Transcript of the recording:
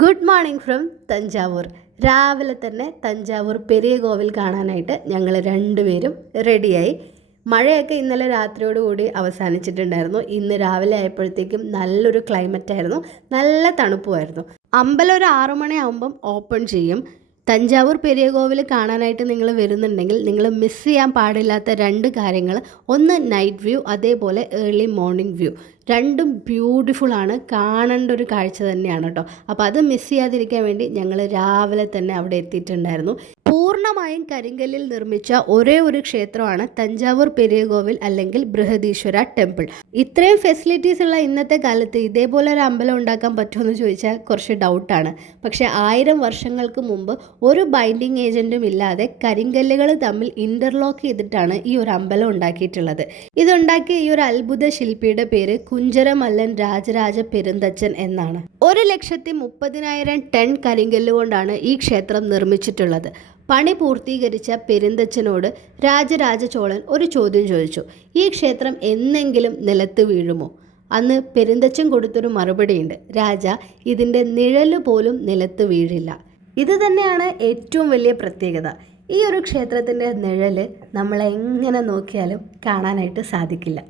Good morning from Thanjavur. രാവിലെ തന്നെ തഞ്ചാവൂർ പെരിയ കോവിൽ കാണാനായിട്ട് ഞങ്ങൾ രണ്ടുപേരും റെഡിയായി. മഴയൊക്കെ ഇന്നലെ രാത്രിയോടുകൂടി അവസാനിച്ചിട്ടുണ്ടായിരുന്നു. ഇന്ന് രാവിലെ ആയപ്പോഴത്തേക്കും നല്ലൊരു ക്ലൈമറ്റായിരുന്നു, നല്ല തണുപ്പുമായിരുന്നു. അമ്പലം ഒരു 6 മണിയാകുമ്പം ഓപ്പൺ ചെയ്യും. തഞ്ചാവൂർ പെരിയ കോവിൽ കാണാനായിട്ട് നിങ്ങൾ വരുന്നുണ്ടെങ്കിൽ നിങ്ങൾ മിസ് ചെയ്യാൻ പാടില്ലാത്ത 2 കാര്യങ്ങൾ, ഒന്ന് നൈറ്റ് വ്യൂ, അതേപോലെ ഏർലി മോർണിംഗ് വ്യൂ. രണ്ടും ബ്യൂട്ടിഫുള്ളാണ്, കാണേണ്ട ഒരു കാഴ്ച തന്നെയാണ് കേട്ടോ. അപ്പോൾ അത് മിസ് ചെയ്യാതിരിക്കാൻ വേണ്ടി ഞങ്ങൾ രാവിലെ തന്നെ അവിടെ എത്തിയിട്ടുണ്ടായിരുന്നു. പൂർണ്ണമായും കരിങ്കല്ലിൽ നിർമ്മിച്ച ഒരേ ഒരു ക്ഷേത്രമാണ് തഞ്ചാവൂർ പെരിയ കോവിൽ അല്ലെങ്കിൽ ബൃഹദീശ്വര ടെമ്പിൾ. ഇത്രയും ഫെസിലിറ്റീസ് ഉള്ള ഇന്നത്തെ കാലത്ത് ഇതേപോലെ ഒരു അമ്പലം ഉണ്ടാക്കാൻ പറ്റുമെന്ന് ചോദിച്ചാൽ കുറച്ച് ഡൗട്ടാണ്. പക്ഷേ 1000 വർഷങ്ങൾക്ക് മുമ്പ് ഒരു ബൈൻഡിങ് ഏജൻറ്റും ഇല്ലാതെ കരിങ്കല്ലുകൾ തമ്മിൽ ഇൻ്റർലോക്ക് ചെയ്തിട്ടാണ് ഈ ഒരു അമ്പലം ഉണ്ടാക്കിയിട്ടുള്ളത്. ഇതുണ്ടാക്കിയ ഈ ഒരു അത്ഭുത ശില്പിയുടെ പേര് കുഞ്ചരമല്ലൻ രാജരാജ പെരുന്തച്ചൻ എന്നാണ്. 1,30,000 ടൺ കരിങ്കല്ല് കൊണ്ടാണ് ഈ ക്ഷേത്രം നിർമ്മിച്ചിട്ടുള്ളത്. പണി പൂർത്തീകരിച്ച പെരുന്തച്ചനോട് രാജരാജ ചോളൻ ഒരു ചോദ്യം ചോദിച്ചു: ഈ ക്ഷേത്രം എന്നെങ്കിലും നിലത്ത് വീഴുമോ? അന്ന് പെരുന്തച്ചൻ കൊടുത്തൊരു മറുപടിയുണ്ട്: രാജ, ഇതിൻ്റെ നിഴല് പോലും നിലത്ത് വീഴില്ല. ഇത് തന്നെയാണ് ഏറ്റവും വലിയ പ്രത്യേകത. ഈ ഒരു ക്ഷേത്രത്തിൻ്റെ നിഴല് നമ്മളെങ്ങനെ നോക്കിയാലും കാണാനായിട്ട് സാധിക്കില്ല.